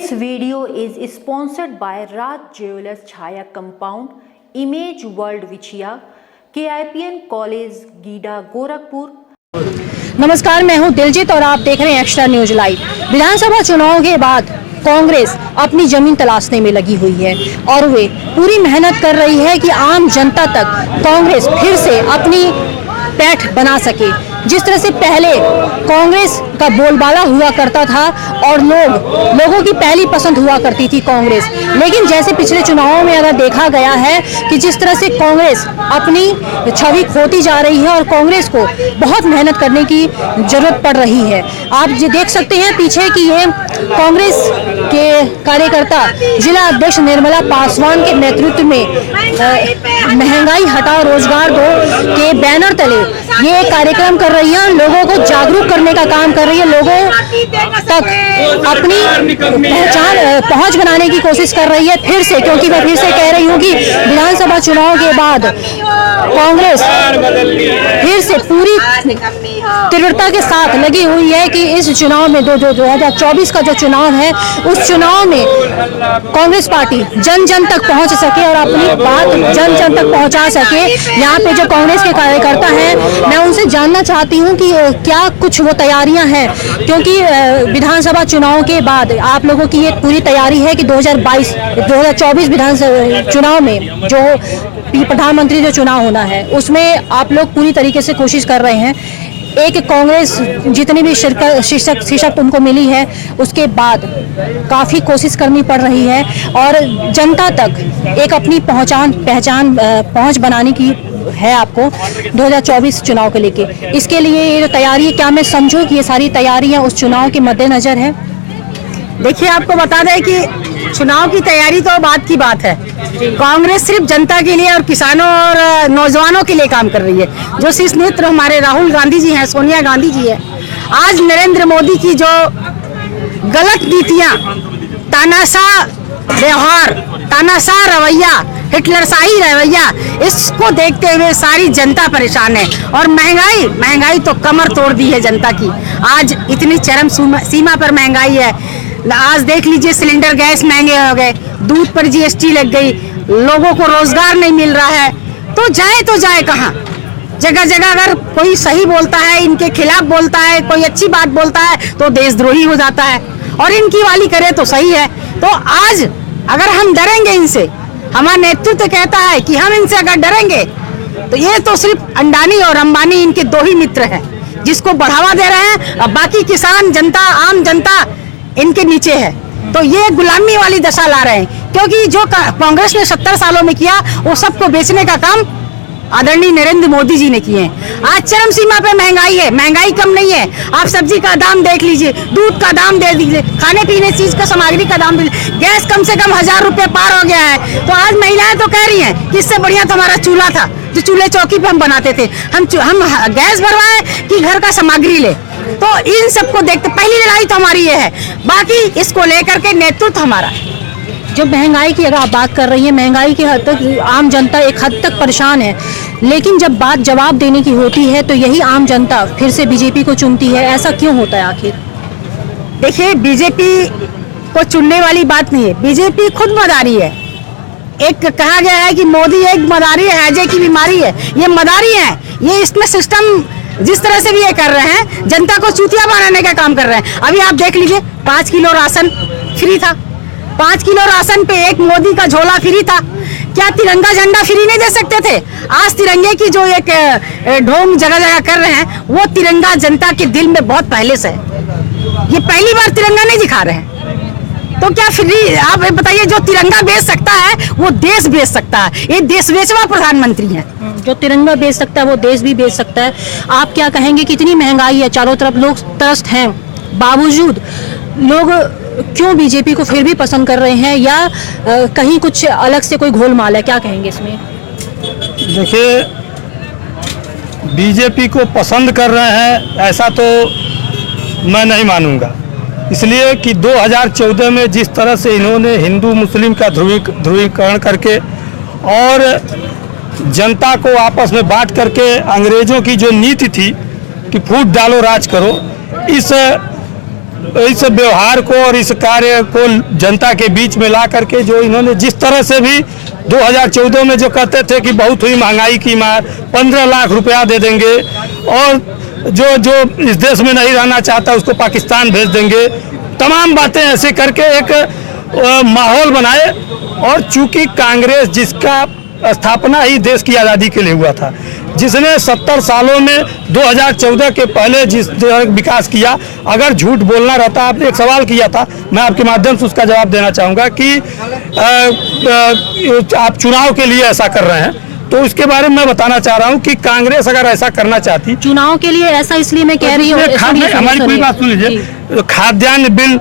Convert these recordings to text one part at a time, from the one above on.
This video is sponsored by Raj Jewelers Chaya Compound, Image World Vichia, KIPN college GIDA Gorakhpur. नमस्कार, मैं हूं दिलजीत और आप देख रहे हैं एक्स्ट्रा न्यूज लाइव। विधानसभा चुनाव के बाद कांग्रेस अपनी जमीन तलाशने में लगी हुई है और वे पूरी मेहनत कर रही है कि आम जनता तक कांग्रेस फिर से अपनी पैठ बना सके। जिस तरह से पहले कांग्रेस का बोलबाला हुआ करता था और लोगों की पहली पसंद हुआ करती थी कांग्रेस, लेकिन जैसे पिछले चुनावों में अगर देखा गया है कि जिस तरह से कांग्रेस अपनी छवि खोती जा रही है और कांग्रेस को बहुत मेहनत करने की जरूरत पड़ रही है। आप ये देख सकते हैं पीछे कि ये कांग्रेस के कार्यकर्ता जिला अध्यक्ष निर्मला पासवान के नेतृत्व में महंगाई हटाओ रोजगार दो के बैनर तले ये कार्यक्रम कर रही है, लोगों को जागरूक करने का काम कर रही है, लोगों तक अपनी पहुंच बनाने की कोशिश कर रही है फिर से, क्योंकि मैं फिर से कह रही हूं कि विधानसभा चुनाव के बाद कांग्रेस फिर से पूरी तीव्रता के साथ लगी हुई है कि इस चुनाव में 2024 का जो चुनाव है उस चुनाव में कांग्रेस पार्टी जन जन तक पहुंच सके और अपनी बात जन जन तक पहुंचा सके। यहाँ पे जो कांग्रेस के कार्यकर्ता हैं, मैं उनसे जानना चाहती हूँ कि क्या कुछ वो तैयारियां हैं, क्योंकि विधानसभा चुनाव के बाद आप लोगों की एक पूरी तैयारी है कि 2024 विधानसभा चुनाव में जो प्रधानमंत्री जो चुनाव होना है उसमें आप लोग पूरी तरीके से कोशिश कर रहे हैं। एक कांग्रेस जितनी भी शिक्षक उनको मिली है उसके बाद काफ़ी कोशिश करनी पड़ रही है और जनता तक एक अपनी पहुंच बनाने की है आपको 2024 चुनाव के लेके। इसके लिए ये जो तैयारी है, क्या मैं समझूं कि ये सारी तैयारियां उस चुनाव के मद्देनजर है? देखिए, आपको बता दें कि चुनाव की तैयारी तो बात की बात है। कांग्रेस सिर्फ जनता के लिए और किसानों और नौजवानों के लिए काम कर रही है। जो शीर्ष नेतृत्व हमारे राहुल गांधी जी हैं, सोनिया गांधी जी है, आज नरेंद्र मोदी की जो गलत नीतियां, तानाशाह व्यवहार, तानाशाह रवैया, हिटलरशाही रवैया, इसको देखते हुए सारी जनता परेशान है। और महंगाई तो कमर तोड़ दी है जनता की। आज इतनी चरम सीमा पर महंगाई है। आज देख लीजिए, सिलेंडर गैस महंगे हो गए, दूध पर जीएसटी लग गई, लोगों को रोजगार नहीं मिल रहा है, तो जाए कहाँ? जगह जगह अगर कोई सही बोलता है, इनके खिलाफ बोलता है, कोई अच्छी बात बोलता है तो देशद्रोही हो जाता है, और इनकी वाली करे तो सही है। तो आज अगर हम डरेंगे इनसे, हमारा नेतृत्व कहता है कि हम इनसे अगर डरेंगे तो ये तो सिर्फ अंडानी और अंबानी इनके दो ही मित्र हैं जिसको बढ़ावा दे रहे हैं, और बाकी किसान जनता, आम जनता इनके नीचे है। तो ये गुलामी वाली दशा ला रहे हैं, क्योंकि जो कांग्रेस ने 70 सालों में किया वो सबको बेचने का काम आदरणीय नरेंद्र मोदी जी ने किए हैं। आज चरम सीमा पे महंगाई है, महंगाई कम नहीं है। आप सब्जी का दाम देख लीजिए, दूध का दाम दे दीजिए, खाने पीने चीज का सामग्री का दाम दे दीजिए, गैस कम से कम 1000 रुपये पार हो गया है। तो आज महिलाएं तो कह रही हैं कि इससे बढ़िया तो हमारा चूल्हा था, जो चूल्हे चौकी पे हम बनाते थे, हम गैस भरवाए कि घर का सामग्री ले। तो इन सबको देखते पहली लड़ाई तो हमारी ये है, बाकी इसको लेकर के नेतृत्व हमारा है। जो महंगाई की अगर आप बात कर रही हैं, महंगाई की हद तक आम जनता एक हद तक परेशान है, लेकिन जब बात जवाब देने की होती है तो यही आम जनता फिर से बीजेपी को चुनती है। ऐसा क्यों होता है आखिर? देखिए, बीजेपी को चुनने वाली बात नहीं है, बीजेपी खुद मदारी है। एक कहा गया है कि मोदी एक मदारी है, हैजे की बीमारी है, ये मदारी है। ये इसमें सिस्टम जिस तरह से भी ये कर रहे हैं, जनता को चूतिया बनाने का काम कर रहे हैं। अभी आप देख लीजिए, 5 किलो राशन फ्री था, 5 किलो राशन पे एक मोदी का झोला फ्री था। क्या तिरंगा झंडा फ्री नहीं दे सकते थे? आज तिरंगे की जो एक ढोंग जगह जगह कर रहे हैं, वो तिरंगा जनता के दिल में बहुत पहले से है। ये पहली बार तिरंगा नहीं दिखा रहे हैं, तो क्या फ्री? आप बताइए, जो तिरंगा बेच सकता है वो देश बेच सकता है। ये देश बेचवा प्रधानमंत्री है। जो तिरंगा बेच सकता है वो देश भी बेच सकता है। आप क्या कहेंगे, कितनी महंगाई है, चारों तरफ लोग त्रस्त हैं, बावजूद लोग क्यों बीजेपी को फिर भी पसंद कर रहे हैं, या कहीं कुछ अलग से कोई घोलमाल है? क्या कहेंगे इसमें? देखिए, बीजेपी को पसंद कर रहे हैं ऐसा तो मैं नहीं मानूंगा, इसलिए कि 2014 में जिस तरह से इन्होंने हिंदू मुस्लिम का ध्रुवीकरण करके और जनता को आपस में बांट करके अंग्रेज़ों की जो नीति थी कि फूट डालो राज करो, इस इस व्यवहार को और इस कार्य को जनता के बीच में ला करके जो इन्होंने जिस तरह से भी 2014 में जो कहते थे कि बहुत हुई महंगाई की मार, 15 लाख रुपया दे देंगे और जो इस देश में नहीं रहना चाहता उसको पाकिस्तान भेज देंगे, तमाम बातें ऐसे करके एक माहौल बनाए। और चूंकि कांग्रेस जिसका स्थापना ही देश की आज़ादी के लिए हुआ था, जिसने 70 सालों में 2014 के पहले जिस विकास किया, अगर झूठ बोलना रहता, आपने एक सवाल किया था, मैं आपके माध्यम से उसका जवाब देना चाहूँगा कि आप चुनाव के लिए ऐसा कर रहे हैं, तो उसके बारे में मैं बताना चाह रहा हूँ कि कांग्रेस अगर ऐसा करना चाहती, चुनाव के लिए ऐसा इसलिए मैं कह रही हूँ, हमारी पूरी बात सुन लीजिए। खाद्यान्न बिल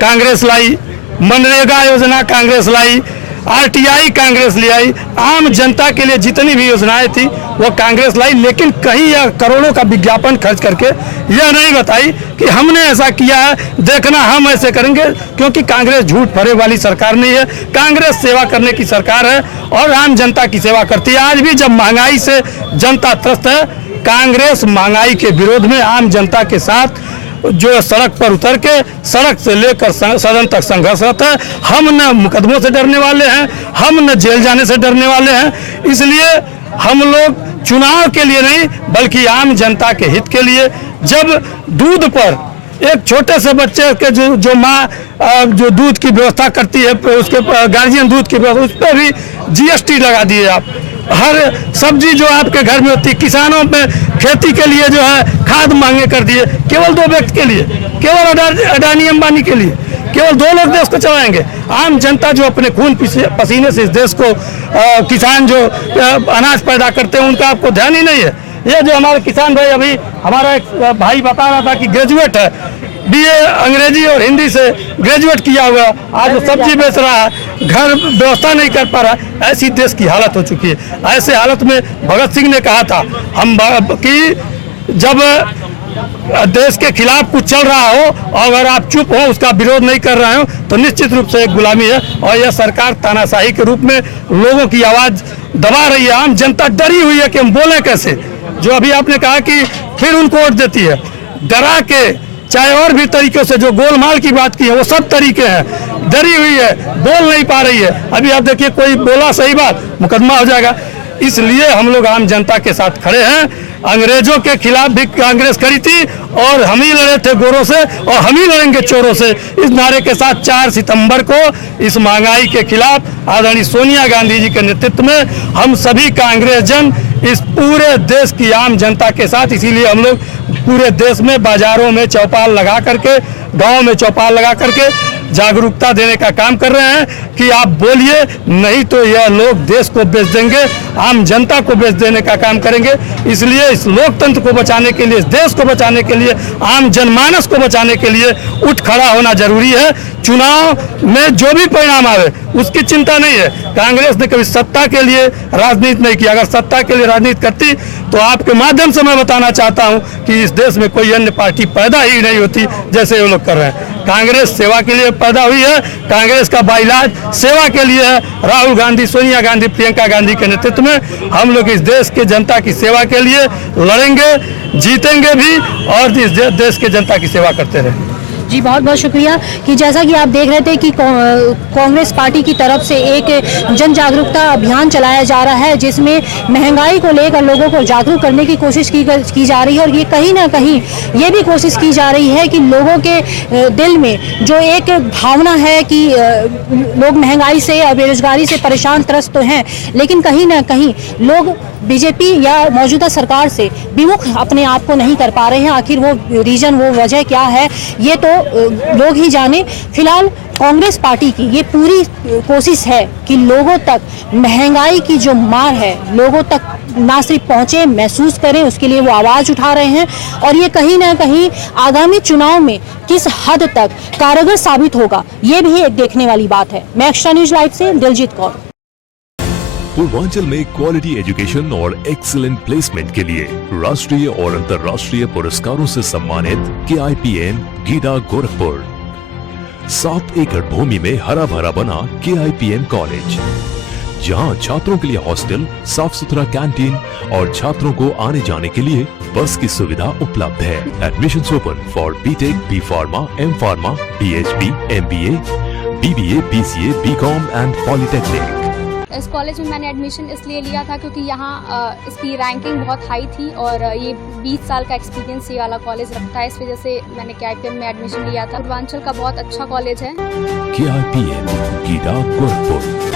कांग्रेस लाई, मनरेगा योजना कांग्रेस लाई, आरटीआई कांग्रेस ले आई, आम जनता के लिए जितनी भी योजनाएं थी वो कांग्रेस लाई, लेकिन कहीं यह करोड़ों का विज्ञापन खर्च करके यह नहीं बताई कि हमने ऐसा किया है, देखना हम ऐसे करेंगे। क्योंकि कांग्रेस झूठ फरे वाली सरकार नहीं है, कांग्रेस सेवा करने की सरकार है और आम जनता की सेवा करती है। आज भी जब महंगाई से जनता त्रस्त है, कांग्रेस महंगाई के विरोध में आम जनता के साथ जो सड़क पर उतर के सड़क से लेकर सदन तक संघर्षरत है। हम न मुकदमों से डरने वाले हैं, हम न जेल जाने से डरने वाले हैं। इसलिए हम लोग चुनाव के लिए नहीं बल्कि आम जनता के हित के लिए, जब दूध पर एक छोटे से बच्चे के जो माँ जो दूध की व्यवस्था करती है, उसके गार्जियन दूध की व्यवस्था, उस पर भी जीएसटी लगा दिए आप। हर सब्जी जो आपके घर में होती है, किसानों में खेती के लिए जो है खाद महंगे कर दिए, केवल 2 व्यक्ति के लिए, केवल अडानी अंबानी के लिए, केवल 2 लोग देश को चलाएंगे। आम जनता जो अपने खून पसीने से इस देश को किसान जो अनाज पैदा करते हैं उनका आपको ध्यान ही नहीं है। ये जो हमारे किसान भाई, अभी हमारा एक भाई बता रहा था कि ग्रेजुएट है, बीए अंग्रेजी और हिंदी से ग्रेजुएट किया हुआ, आज वो सब्जी बेच रहा है, घर व्यवस्था नहीं कर पा रहा। ऐसी देश की हालत हो चुकी है। ऐसे हालत में भगत सिंह ने कहा था हम कि जब देश के खिलाफ कुछ चल रहा हो और अगर आप चुप हो, उसका विरोध नहीं कर रहे हो, तो निश्चित रूप से एक गुलामी है। और यह सरकार तानाशाही के रूप में लोगों की आवाज़ दबा रही है। आम जनता डरी हुई है कि हम बोलें कैसे। जो अभी आपने कहा कि फिर उनको वोट देती है, डरा के, चाहे और भी तरीकों से जो गोलमाल की बात की है वो सब तरीके हैं, डरी हुई है, बोल नहीं पा रही है। अभी आप देखिए कोई बोला सही बात, मुकदमा हो जाएगा। इसलिए हम लोग आम जनता के साथ खड़े हैं। अंग्रेजों के खिलाफ भी कांग्रेस खड़ी थी और हम ही लड़े थे गोरों से और हम ही लड़ेंगे चोरों से, इस नारे के साथ 4 सितंबर को इस महंगाई के खिलाफ आदरणीय सोनिया गांधी जी के नेतृत्व में हम सभी कांग्रेस जन इस पूरे देश की आम जनता के साथ, इसीलिए हम लोग पूरे देश में बाजारों में चौपाल लगा करके, गाँव में चौपाल लगा करके जागरूकता देने का काम कर रहे हैं कि आप बोलिए, नहीं तो यह लोग देश को बेच देंगे, आम जनता को बेच देने का काम करेंगे। इसलिए इस लोकतंत्र को बचाने के लिए, इस देश को बचाने के लिए, आम जनमानस को बचाने के लिए उठ खड़ा होना जरूरी है। चुनाव में जो भी परिणाम आवे उसकी चिंता नहीं है। कांग्रेस ने कभी सत्ता के लिए राजनीति नहीं की। अगर सत्ता के लिए राजनीति करती तो आपके माध्यम से मैं बताना चाहता हूं कि इस देश में कोई अन्य पार्टी पैदा ही नहीं होती जैसे वो लोग कर रहे हैं। कांग्रेस सेवा के लिए पैदा हुई है, कांग्रेस का बाइलाज सेवा के लिए है। राहुल गांधी, सोनिया गांधी, प्रियंका गांधी के नेतृत्व में हम लोग इस देश के जनता की सेवा के लिए लड़ेंगे, जीतेंगे भी और इस देश के जनता की सेवा करते रहेंगे। जी बहुत बहुत शुक्रिया। कि जैसा कि आप देख रहे थे कि कांग्रेस पार्टी की तरफ से एक जन जागरूकता अभियान चलाया जा रहा है, जिसमें महंगाई को लेकर लोगों को जागरूक करने की कोशिश की जा रही है। और ये कहीं ना कहीं ये भी कोशिश की जा रही है कि लोगों के दिल में जो एक भावना है कि लोग महंगाई से या बेरोजगारी से परेशान त्रस्त तो हैं, लेकिन कहीं ना कहीं लोग बीजेपी या मौजूदा सरकार से विमुख अपने आप को नहीं कर पा रहे हैं। आखिर वो रीजन, वो वजह क्या है, ये तो लोग ही जाने। फिलहाल कांग्रेस पार्टी की ये पूरी कोशिश है कि लोगों तक महंगाई की जो मार है, लोगों तक ना सिर्फ पहुंचे, महसूस करें, उसके लिए वो आवाज उठा रहे हैं। और ये कहीं ना कहीं आगामी चुनाव में किस हद तक कारगर साबित होगा, ये भी एक देखने वाली बात है। मैं एक्स्ट्रा न्यूज लाइव से दिलजीत कौर। पूर्वांचल में क्वालिटी एजुकेशन और एक्सीलेंट प्लेसमेंट के लिए राष्ट्रीय और अंतर्राष्ट्रीय पुरस्कारों से सम्मानित KIPN गीडा गोरखपुर। 7 एकड़ भूमि में हरा भरा बना KIPN कॉलेज। जहां छात्रों के लिए हॉस्टल, साफ सुथरा कैंटीन और छात्रों को आने जाने के लिए बस की सुविधा उपलब्ध है। Admissions open for BTech, B pharma, M pharma, PhD, MBA, BBA, BCA, BCom and polytechnic. इस कॉलेज में मैंने एडमिशन इसलिए लिया था क्योंकि यहाँ इसकी रैंकिंग बहुत हाई थी और ये 20 साल का एक्सपीरियंस ये वाला कॉलेज रखता है। इस वजह से मैंने KIPM में एडमिशन लिया था। पूर्वांचल का बहुत अच्छा कॉलेज है। KIPM, गीडा, गोरखपुर।